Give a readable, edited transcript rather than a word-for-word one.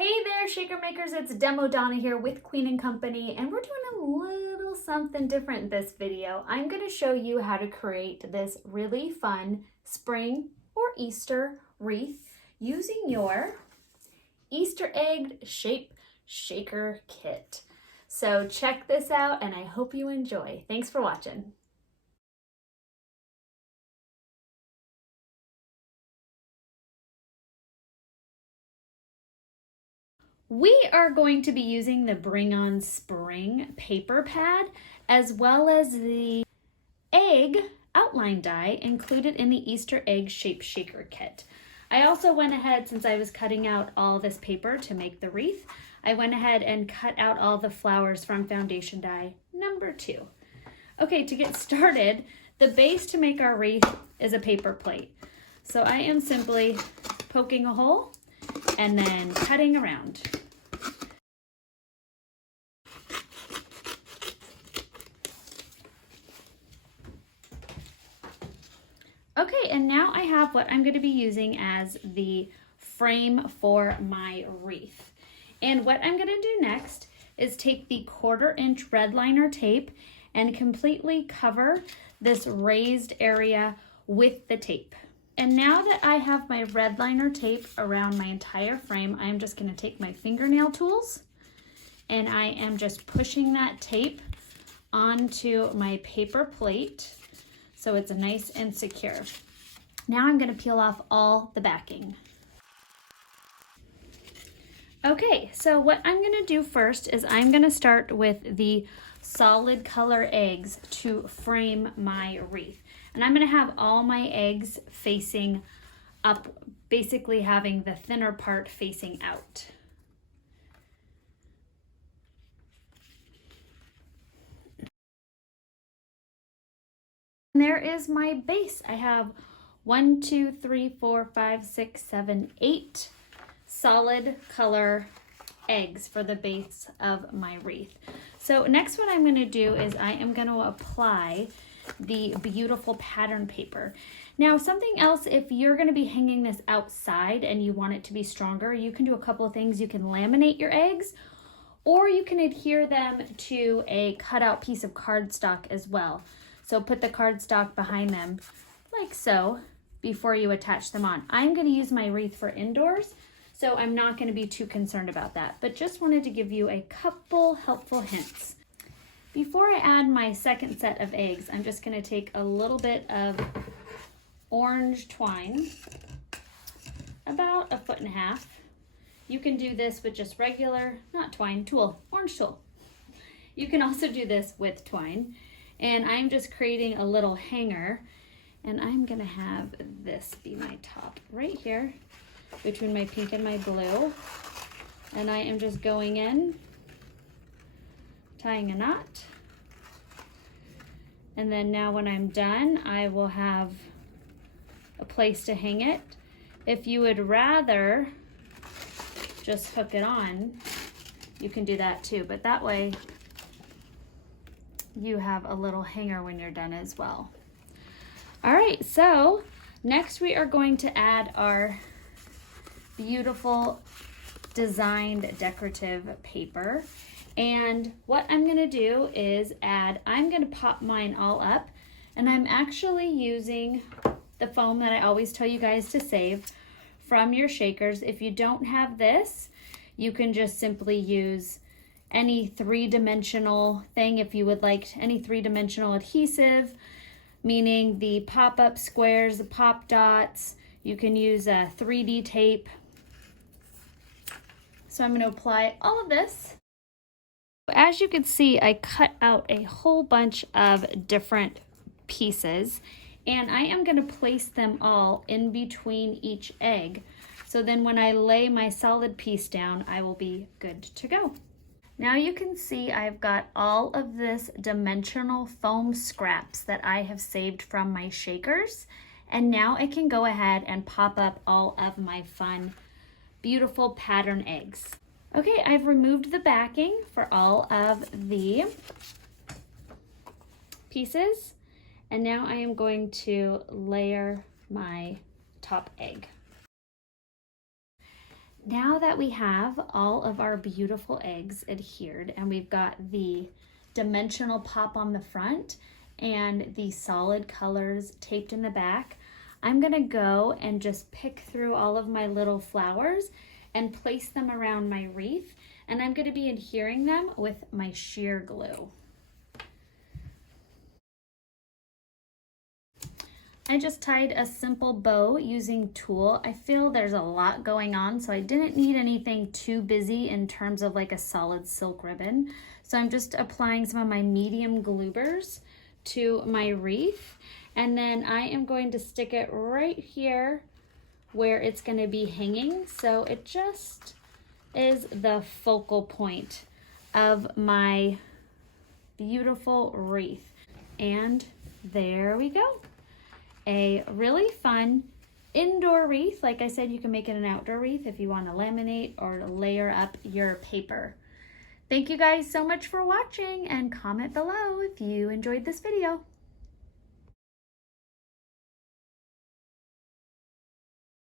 Hey there, shaker makers, it's Donna here with Queen & Company, and we're doing a little something different in this video. I'm going to show you how to create this really fun spring or Easter wreath using your Easter egg shape shaker kit. So check this out and I hope you enjoy. Thanks for watching. We are going to be using the Bring On Spring paper pad as well as the egg outline die included in the Easter egg shape shaker kit. I also went ahead, since I was cutting out all this paper to make the wreath, I went ahead and cut out all the flowers from foundation die number 2. Okay, to get started, the base to make our wreath is a paper plate. So I am simply poking a hole and then cutting around. Okay, and now I have what I'm going to be using as the frame for my wreath. And what I'm going to do next is take the 1/4 inch red liner tape and completely cover this raised area with the tape. And now that I have my red liner tape around my entire frame, I'm just going to take my fingernail tools and I am just pushing that tape onto my paper plate so it's nice and secure. Now I'm going to peel off all the backing. Okay, so what I'm going to do first is I'm going to start with the solid color eggs to frame my wreath. And I'm going to have all my eggs facing up, basically having the thinner part facing out. And there is my base. I have 1, 2, 3, 4, 5, 6, 7, 8 solid color eggs for the base of my wreath. So next what I'm going to do is I am going to apply the beautiful pattern paper. Now something else, if you're going to be hanging this outside and you want it to be stronger, you can do a couple of things. You can laminate your eggs, or you can adhere them to a cutout piece of cardstock as well. So put the cardstock behind them like so before you attach them on. I'm going to use my wreath for indoors, so I'm not going to be too concerned about that, but just wanted to give you a couple helpful hints. Before I add my second set of eggs, I'm just going to take a little bit of orange twine, about 1.5 feet. You can do this with just regular, not twine, tulle, orange tulle. You can also do this with twine. And I'm just creating a little hanger, and I'm going to have this be my top right here between my pink and my blue. And I am just going in, tying a knot. And then now when I'm done, I will have a place to hang it. If you would rather just hook it on, you can do that too, but that way you have a little hanger when you're done as well. All right, so next we are going to add our beautiful designed decorative paper. And what I'm gonna do is I'm gonna pop mine all up, and I'm actually using the foam that I always tell you guys to save from your shakers. If you don't have this, you can just simply use any 3-dimensional thing. If you would like any 3-dimensional adhesive, meaning the pop-up squares, the pop dots, you can use a 3D tape. So I'm going to apply all of this. As you can see, I cut out a whole bunch of different pieces, and I am going to place them all in between each egg. So then when I lay my solid piece down, I will be good to go. Now you can see I've got all of this dimensional foam scraps that I have saved from my shakers. And now I can go ahead and pop up all of my fun, beautiful pattern eggs. Okay, I've removed the backing for all of the pieces. And now I am going to layer my top egg. Now that we have all of our beautiful eggs adhered and we've got the dimensional pop on the front and the solid colors taped in the back, I'm gonna go and just pick through all of my little flowers and place them around my wreath, and I'm gonna be adhering them with my sheer glue. I just tied a simple bow using tulle. I feel there's a lot going on, so I didn't need anything too busy in terms of like a solid silk ribbon. So I'm just applying some of my medium glubers to my wreath, and then I am going to stick it right here where it's going to be hanging. So it just is the focal point of my beautiful wreath. And there we go. A really fun indoor wreath. Like I said, you can make it an outdoor wreath if you want to laminate or layer up your paper. Thank you guys so much for watching, and comment below if you enjoyed this video.